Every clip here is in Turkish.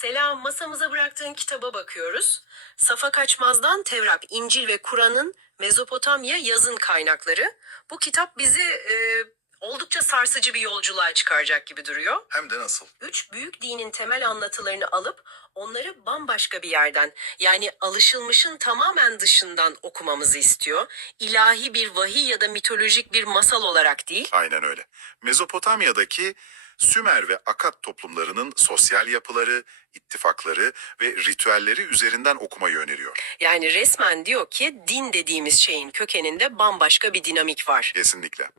Selam, masamıza bıraktığın kitaba bakıyoruz. Safa Kaçmaz'dan Tevrat, İncil ve Kur'an'ın Mezopotamya yazın kaynakları. Bu kitap bizi e, oldukça sarsıcı bir yolculuğa çıkaracak gibi duruyor. Hem de nasıl? Üç büyük dinin temel anlatılarını alıp onları bambaşka bir yerden yani alışılmışın tamamen dışından okumamızı istiyor. İlahi bir vahiy ya da mitolojik bir masal olarak değil. Aynen öyle. Mezopotamya'daki Sümer ve Akat toplumlarının sosyal yapıları, ittifakları ve ritüelleri üzerinden okumayı öneriyor. Yani resmen diyor ki din dediğimiz şeyin kökeninde bambaşka bir dinamik var. Kesinlikle.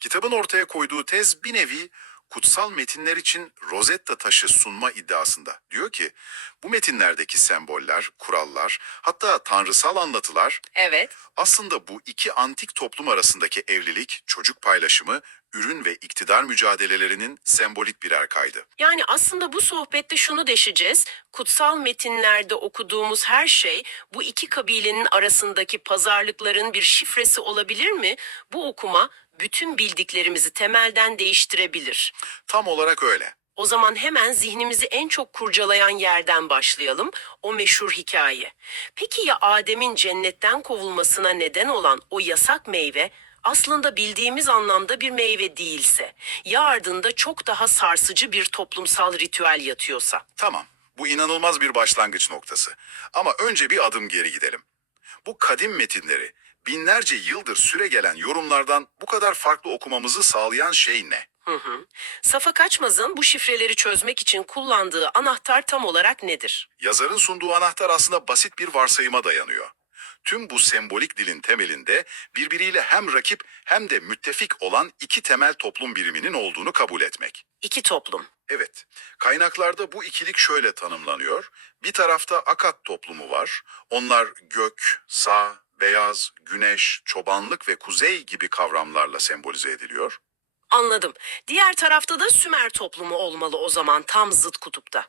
Kitabın ortaya koyduğu tez bir nevi kutsal metinler için Rosetta taşı sunma iddiasında. Diyor ki bu metinlerdeki semboller, kurallar, hatta tanrısal anlatılar Evet. aslında bu iki antik toplum arasındaki evlilik, çocuk paylaşımı, ürün ve iktidar mücadelelerinin sembolik birer kaydı. Yani aslında bu sohbette şunu deşeceğiz. Kutsal metinlerde okuduğumuz her şey bu iki kabilenin arasındaki pazarlıkların bir şifresi olabilir mi? Bu okuma bütün bildiklerimizi temelden değiştirebilir. Tam olarak öyle. O zaman hemen zihnimizi en çok kurcalayan yerden başlayalım. O meşhur hikaye. Peki ya Adem'in cennetten kovulmasına neden olan o yasak meyve aslında bildiğimiz anlamda bir meyve değilse? Ya ardında çok daha sarsıcı bir toplumsal ritüel yatıyorsa? Tamam, bu inanılmaz bir başlangıç noktası. Ama önce bir adım geri gidelim. Bu kadim metinleri binlerce yıldır süre gelen yorumlardan bu kadar farklı okumamızı sağlayan şey ne? Hı hı. Safa Kaçmaz'ın bu şifreleri çözmek için kullandığı anahtar tam olarak nedir? Yazarın sunduğu anahtar aslında basit bir varsayıma dayanıyor. Tüm bu sembolik dilin temelinde birbiriyle hem rakip hem de müttefik olan iki temel toplum biriminin olduğunu kabul etmek. İki toplum. Evet, kaynaklarda bu ikilik şöyle tanımlanıyor. Bir tarafta Akat toplumu var. Onlar gök, sağ, beyaz, güneş, çobanlık ve kuzey gibi kavramlarla sembolize ediliyor. Anladım. Diğer tarafta da Sümer toplumu olmalı o zaman tam zıt kutupta.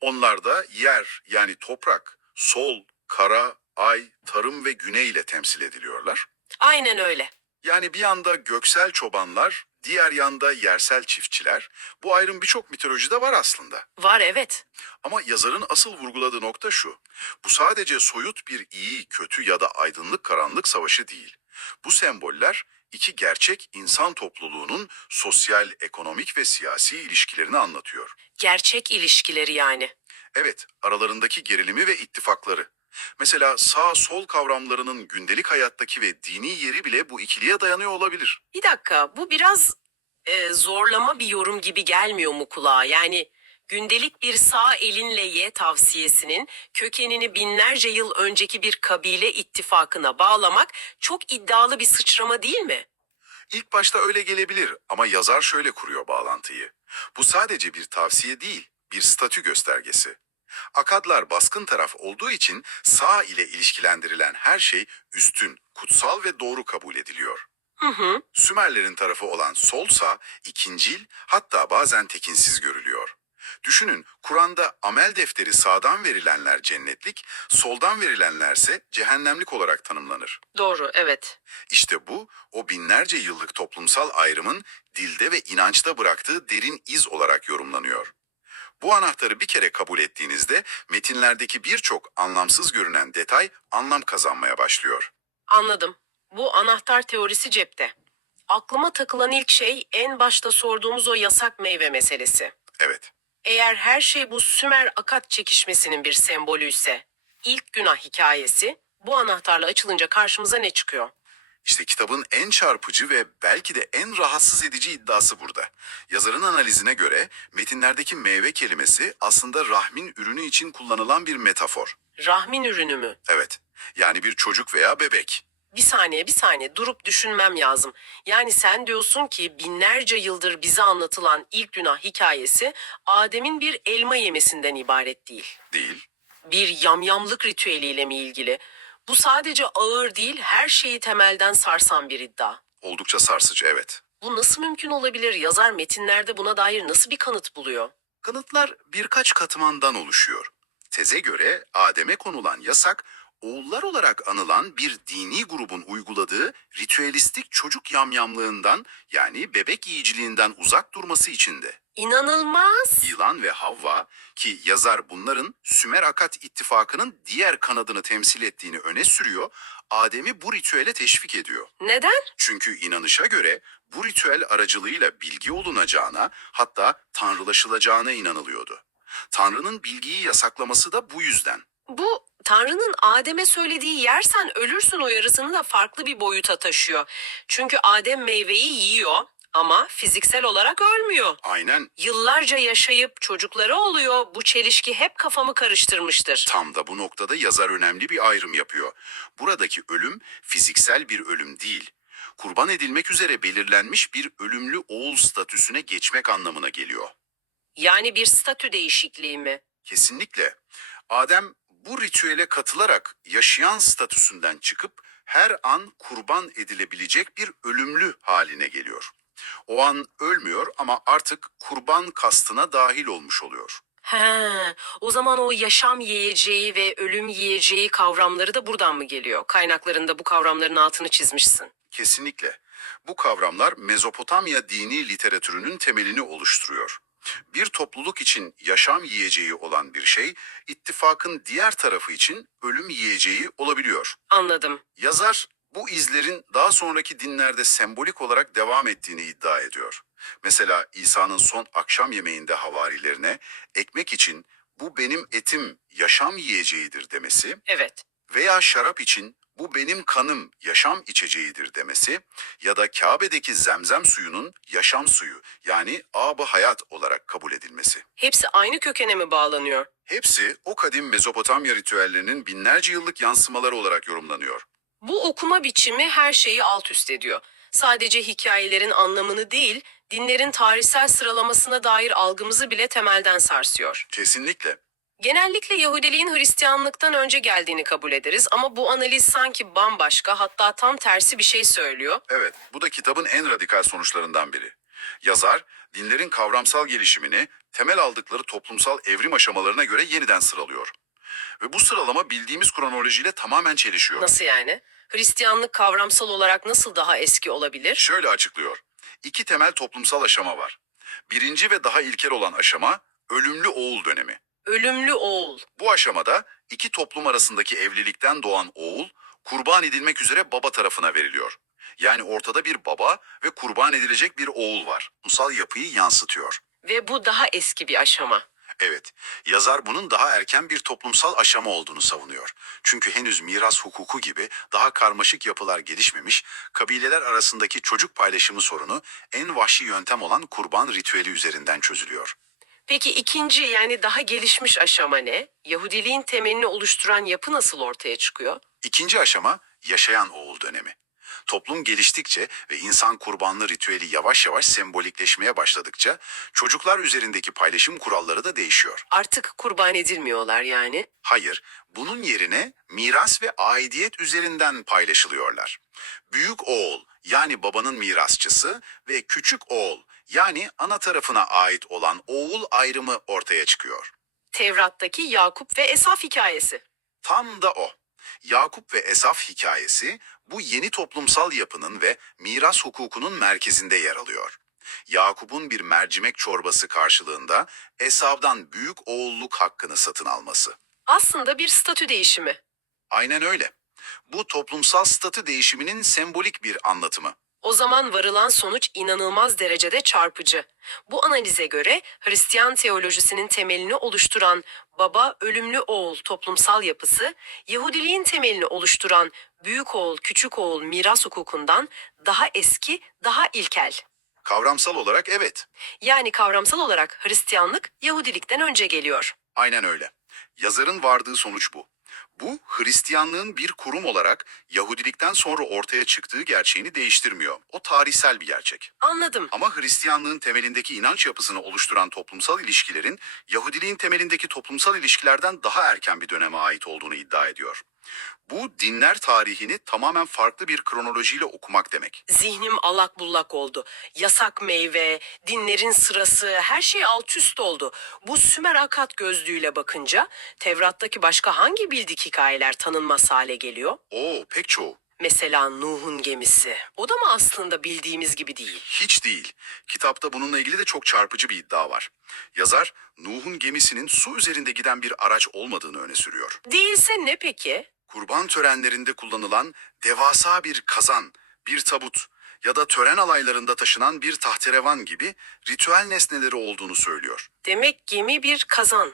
Onlar da yer yani toprak, sol, kara, ay, tarım ve güney ile temsil ediliyorlar. Aynen öyle. Yani bir yanda göksel çobanlar, diğer yanda yersel çiftçiler. Bu ayrım birçok mitolojide var aslında. Var evet. Ama yazarın asıl vurguladığı nokta şu. Bu sadece soyut bir iyi, kötü ya da aydınlık karanlık savaşı değil. Bu semboller iki gerçek insan topluluğunun sosyal, ekonomik ve siyasi ilişkilerini anlatıyor. Gerçek ilişkileri yani. Evet, aralarındaki gerilimi ve ittifakları. Mesela sağ-sol kavramlarının gündelik hayattaki ve dini yeri bile bu ikiliye dayanıyor olabilir. Bir dakika bu biraz e, zorlama bir yorum gibi gelmiyor mu kulağa? Yani gündelik bir sağ elinle ye tavsiyesinin kökenini binlerce yıl önceki bir kabile ittifakına bağlamak çok iddialı bir sıçrama değil mi? İlk başta öyle gelebilir ama yazar şöyle kuruyor bağlantıyı. Bu sadece bir tavsiye değil, bir statü göstergesi. Akadlar baskın taraf olduğu için sağ ile ilişkilendirilen her şey üstün, kutsal ve doğru kabul ediliyor. Hı hı. Sümerlerin tarafı olan solsa ikincil hatta bazen tekinsiz görülüyor. Düşünün Kur'an'da amel defteri sağdan verilenler cennetlik, soldan verilenlerse cehennemlik olarak tanımlanır. Doğru evet. İşte bu o binlerce yıllık toplumsal ayrımın dilde ve inançta bıraktığı derin iz olarak yorumlanıyor. Bu anahtarı bir kere kabul ettiğinizde metinlerdeki birçok anlamsız görünen detay anlam kazanmaya başlıyor. Anladım. Bu anahtar teorisi cepte. Aklıma takılan ilk şey en başta sorduğumuz o yasak meyve meselesi. Evet, Eğer her şey bu Sümer akat çekişmesinin bir sembolü ise ilk günah hikayesi bu anahtarla açılınca karşımıza ne çıkıyor? İşte kitabın en çarpıcı ve belki de en rahatsız edici iddiası burada. Yazarın analizine göre metinlerdeki meyve kelimesi aslında rahmin ürünü için kullanılan bir metafor. Rahmin ürünü mü? Evet, yani bir çocuk veya bebek. Bir saniye bir saniye durup düşünmem lazım. Yani sen diyorsun ki binlerce yıldır bize anlatılan ilk günah hikayesi Adem'in bir elma yemesinden ibaret değil. Değil, Bir yamyamlık ritüeliyle mi ilgili? Bu sadece ağır değil her şeyi temelden sarsan bir iddia. oldukça sarsıcı evet. Bu nasıl mümkün olabilir? Yazar metinlerde buna dair nasıl bir kanıt buluyor? Kanıtlar birkaç katmandan oluşuyor. Teze göre Adem'e konulan yasak oğullar olarak anılan bir dini grubun uyguladığı ritüelistik çocuk yamyamlığından yani bebek yiyiciliğinden uzak durması içindi. İnanılmaz. İlan ve Havva ki yazar bunların Sümer Akat ittifakının diğer kanadını temsil ettiğini öne sürüyor, Adem'i bu ritüele teşvik ediyor. Neden? Çünkü inanışa göre bu ritüel aracılığıyla bilgi olunacağına hatta tanrılaşılacağına inanılıyordu. Tanrı'nın bilgiyi yasaklaması da bu yüzden. Bu Tanrı'nın Adem'e söylediği yersen ölürsün uyarısını da farklı bir boyuta taşıyor. Çünkü Adem meyveyi yiyor ama fiziksel olarak ölmüyor. Aynen Yıllarca yaşayıp çocukları oluyor. Bu çelişki hep kafamı karıştırmıştır. tam da bu noktada yazar önemli bir ayrım yapıyor. Buradaki ölüm fiziksel bir ölüm değil. Kurban edilmek üzere belirlenmiş bir ölümlü oğul statüsüne geçmek anlamına geliyor. Yani bir statü değişikliği mi? Kesinlikle. Adem bu ritüele katılarak yaşayan statüsünden çıkıp her an kurban edilebilecek bir ölümlü haline geliyor. O an ölmüyor ama artık kurban kastına dahil olmuş oluyor. He, o zaman o yaşam yiyeceği ve ölüm yiyeceği kavramları da buradan mı geliyor? Kaynaklarında bu kavramların altını çizmişsin. Kesinlikle. Bu kavramlar Mezopotamya dini literatürünün temelini oluşturuyor. Bir topluluk için yaşam yiyeceği olan bir şey, ittifakın diğer tarafı için ölüm yiyeceği olabiliyor. Anladım. Yazar bu izlerin daha sonraki dinlerde sembolik olarak devam ettiğini iddia ediyor. Mesela İsa'nın son akşam yemeğinde havarilerine ekmek için bu benim etim yaşam yiyeceğidir demesi Evet. veya şarap için bu benim kanım yaşam içeceğidir demesi ya da Kabe'deki zemzem suyunun yaşam suyu yani ab hayat olarak kabul edilmesi. Hepsi aynı kökene mi bağlanıyor? Hepsi o kadim Mezopotamya ritüellerinin binlerce yıllık yansımaları olarak yorumlanıyor. Bu okuma biçimi her şeyi alt üst ediyor. Sadece hikayelerin anlamını değil, dinlerin tarihsel sıralamasına dair algımızı bile temelden sarsıyor. Kesinlikle. Genellikle Yahudiliğin Hristiyanlıktan önce geldiğini kabul ederiz ama bu analiz sanki bambaşka hatta tam tersi bir şey söylüyor. Evet, bu da kitabın en radikal sonuçlarından biri. Yazar, dinlerin kavramsal gelişimini temel aldıkları toplumsal evrim aşamalarına göre yeniden sıralıyor. Ve bu sıralama bildiğimiz kronolojiyle tamamen çelişiyor. Nasıl yani? Hristiyanlık kavramsal olarak nasıl daha eski olabilir? Şöyle açıklıyor. İki temel toplumsal aşama var. Birinci ve daha ilkel olan aşama ölümlü oğul dönemi. Ölümlü oğul. Bu aşamada iki toplum arasındaki evlilikten doğan oğul kurban edilmek üzere baba tarafına veriliyor. Yani ortada bir baba ve kurban edilecek bir oğul var. Toplumsal yapıyı yansıtıyor. Ve bu daha eski bir aşama. Evet, yazar bunun daha erken bir toplumsal aşama olduğunu savunuyor. Çünkü henüz miras hukuku gibi daha karmaşık yapılar gelişmemiş, kabileler arasındaki çocuk paylaşımı sorunu en vahşi yöntem olan kurban ritüeli üzerinden çözülüyor. Peki ikinci yani daha gelişmiş aşama ne? Yahudiliğin temelini oluşturan yapı nasıl ortaya çıkıyor? İkinci aşama yaşayan oğul dönemi. Toplum geliştikçe ve insan kurbanlı ritüeli yavaş yavaş sembolikleşmeye başladıkça çocuklar üzerindeki paylaşım kuralları da değişiyor. Artık kurban edilmiyorlar yani. Hayır, bunun yerine miras ve aidiyet üzerinden paylaşılıyorlar. Büyük oğul yani babanın mirasçısı ve küçük oğul yani ana tarafına ait olan oğul ayrımı ortaya çıkıyor. Tevrat'taki Yakup ve Esaf hikayesi. Tam da o. Yakup ve Esaf hikayesi bu yeni toplumsal yapının ve miras hukukunun merkezinde yer alıyor. Yakup'un bir mercimek çorbası karşılığında Esav'dan büyük oğulluk hakkını satın alması. Aslında bir statü değişimi. Aynen öyle. Bu toplumsal statü değişiminin sembolik bir anlatımı. O zaman varılan sonuç inanılmaz derecede çarpıcı. Bu analize göre Hristiyan teolojisinin temelini oluşturan baba ölümlü oğul toplumsal yapısı, Yahudiliğin temelini oluşturan büyük oğul küçük oğul miras hukukundan daha eski, daha ilkel. Kavramsal olarak evet. Yani kavramsal olarak Hristiyanlık Yahudilikten önce geliyor. Aynen öyle. Yazarın vardığı sonuç bu. Bu Hristiyanlığın bir kurum olarak Yahudilikten sonra ortaya çıktığı gerçeğini değiştirmiyor. O tarihsel bir gerçek. Anladım. Ama Hristiyanlığın temelindeki inanç yapısını oluşturan toplumsal ilişkilerin Yahudiliğin temelindeki toplumsal ilişkilerden daha erken bir döneme ait olduğunu iddia ediyor. Bu dinler tarihini tamamen farklı bir kronolojiyle okumak demek. Zihnim allak bullak oldu. Yasak meyve, dinlerin sırası, her şey alt üst oldu. Bu Sümer Akat gözlüğüyle bakınca Tevrat'taki başka hangi bildik hikayeler tanınmaz hale geliyor? Oo pek çoğu. Mesela Nuh'un gemisi. O da mı aslında bildiğimiz gibi değil? Hiç değil. Kitapta bununla ilgili de çok çarpıcı bir iddia var. Yazar, Nuh'un gemisinin su üzerinde giden bir araç olmadığını öne sürüyor. Değilse ne peki? Kurban törenlerinde kullanılan devasa bir kazan, bir tabut ya da tören alaylarında taşınan bir tahterevan gibi ritüel nesneleri olduğunu söylüyor. Demek gemi bir kazan.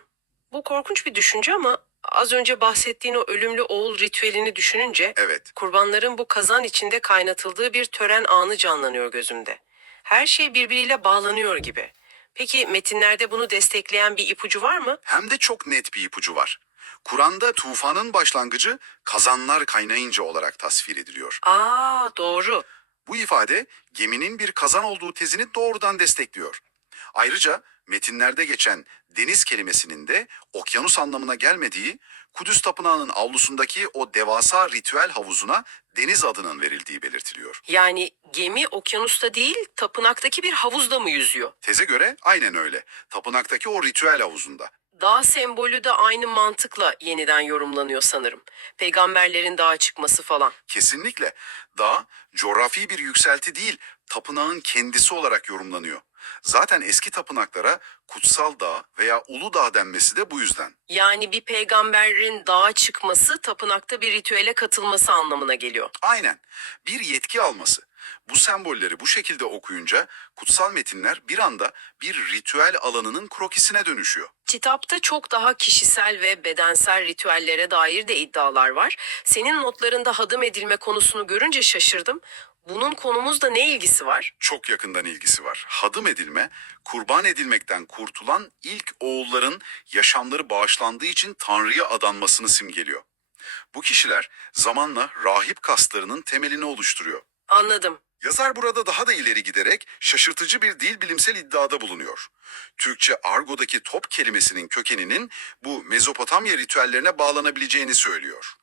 Bu korkunç bir düşünce ama az önce bahsettiğin o ölümlü oğul ritüelini düşününce Evet, kurbanların bu kazan içinde kaynatıldığı bir tören anı canlanıyor gözümde. Her şey birbiriyle bağlanıyor gibi. Peki metinlerde bunu destekleyen bir ipucu var mı? hem de çok net bir ipucu var. Kur'an'da tufanın başlangıcı kazanlar kaynayınca olarak tasvir ediliyor. Aa doğru. Bu ifade geminin bir kazan olduğu tezini doğrudan destekliyor. Ayrıca metinlerde geçen deniz kelimesinin de okyanus anlamına gelmediği, Kudüs Tapınağı'nın avlusundaki o devasa ritüel havuzuna deniz adının verildiği belirtiliyor. Yani gemi okyanusta değil tapınaktaki bir havuzda mı yüzüyor? Teze göre aynen öyle. Tapınaktaki o ritüel havuzunda. Dağ sembolü de aynı mantıkla yeniden yorumlanıyor sanırım. Peygamberlerin dağa çıkması falan. Kesinlikle dağ coğrafi bir yükselti değil, tapınağın kendisi olarak yorumlanıyor. Zaten eski tapınaklara kutsal dağ veya ulu dağ denmesi de bu yüzden. Yani bir peygamberin dağa çıkması tapınakta bir ritüele katılması anlamına geliyor. Aynen. Bir yetki alması. Bu sembolleri bu şekilde okuyunca kutsal metinler bir anda bir ritüel alanının krokisine dönüşüyor. Kitapta çok daha kişisel ve bedensel ritüellere dair de iddialar var. Senin notlarında hadım edilme konusunu görünce şaşırdım. Bunun konumuzda ne ilgisi var? Çok yakından ilgisi var. Hadım edilme, kurban edilmekten kurtulan ilk oğulların yaşamları bağışlandığı için Tanrı'ya adanmasını simgeliyor. Bu kişiler zamanla rahip kastlarının temelini oluşturuyor. Anladım. Yazar burada daha da ileri giderek şaşırtıcı bir dil bilimsel iddiada bulunuyor. Türkçe argodaki top kelimesinin kökeninin bu Mezopotamya ritüellerine bağlanabileceğini söylüyor.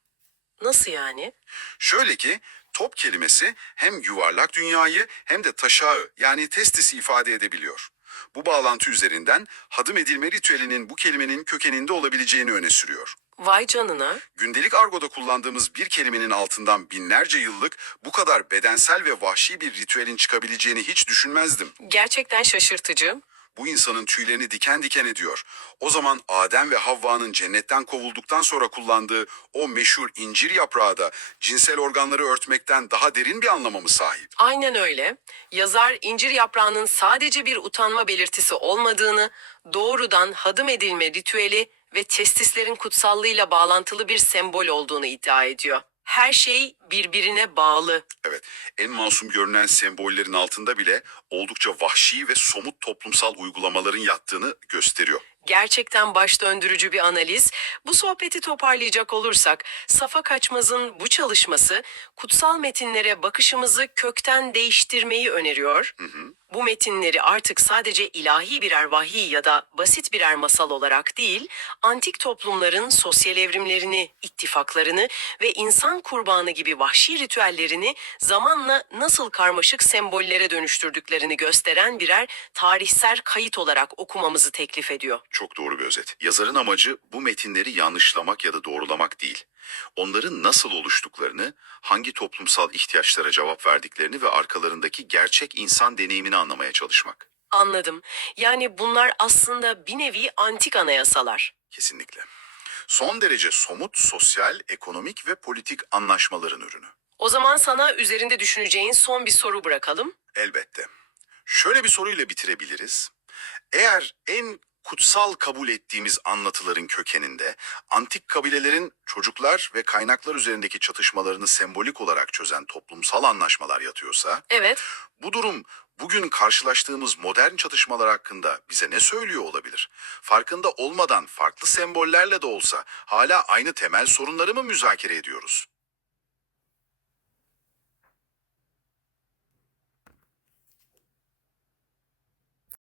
Nasıl yani? Şöyle ki top kelimesi hem yuvarlak dünyayı hem de taşağı yani testisi ifade edebiliyor. Bu bağlantı üzerinden hadım edilme ritüelinin bu kelimenin kökeninde olabileceğini öne sürüyor. Vay canına. Gündelik argoda kullandığımız bir kelimenin altından binlerce yıllık bu kadar bedensel ve vahşi bir ritüelin çıkabileceğini hiç düşünmezdim. Gerçekten şaşırtıcı. Bu insanın tüylerini diken diken ediyor. O zaman Adem ve Havva'nın cennetten kovulduktan sonra kullandığı o meşhur incir yaprağı da cinsel organları örtmekten daha derin bir anlama mı sahip? Aynen öyle. Yazar incir yaprağının sadece bir utanma belirtisi olmadığını, doğrudan hadım edilme ritüeli ve testislerin kutsallığıyla bağlantılı bir sembol olduğunu iddia ediyor. Her şey birbirine bağlı. Evet, en masum görünen sembollerin altında bile oldukça vahşi ve somut toplumsal uygulamaların yattığını gösteriyor. Gerçekten baş döndürücü bir analiz. Bu sohbeti toparlayacak olursak, Safa Kaçmaz'ın bu çalışması kutsal metinlere bakışımızı kökten değiştirmeyi öneriyor. Bu metinleri artık sadece ilahi birer vahiy ya da basit birer masal olarak değil, antik toplumların sosyal evrimlerini, ittifaklarını ve insan kurbanı gibi vahşi ritüellerini zamanla nasıl karmaşık sembollere dönüştürdüklerini gösteren birer tarihsel kayıt olarak okumamızı teklif ediyor. Çok doğru bir özet. Yazarın amacı bu metinleri yanlışlamak ya da doğrulamak değil. Onların nasıl oluştuklarını, hangi toplumsal ihtiyaçlara cevap verdiklerini ve arkalarındaki gerçek insan deneyimini anlamaya çalışmak. Anladım. Yani bunlar aslında bir nevi antik anayasalar. Kesinlikle. Son derece somut, sosyal, ekonomik ve politik anlaşmaların ürünü. O zaman sana üzerinde düşüneceğin son bir soru bırakalım. Elbette. Şöyle bir soruyla bitirebiliriz. Eğer en kutsal kabul ettiğimiz anlatıların kökeninde antik kabilelerin çocuklar ve kaynaklar üzerindeki çatışmalarını sembolik olarak çözen toplumsal anlaşmalar yatıyorsa, Evet, bu durum bugün karşılaştığımız modern çatışmalar hakkında bize ne söylüyor olabilir? Farkında olmadan farklı sembollerle de olsa hala aynı temel sorunları mı müzakere ediyoruz?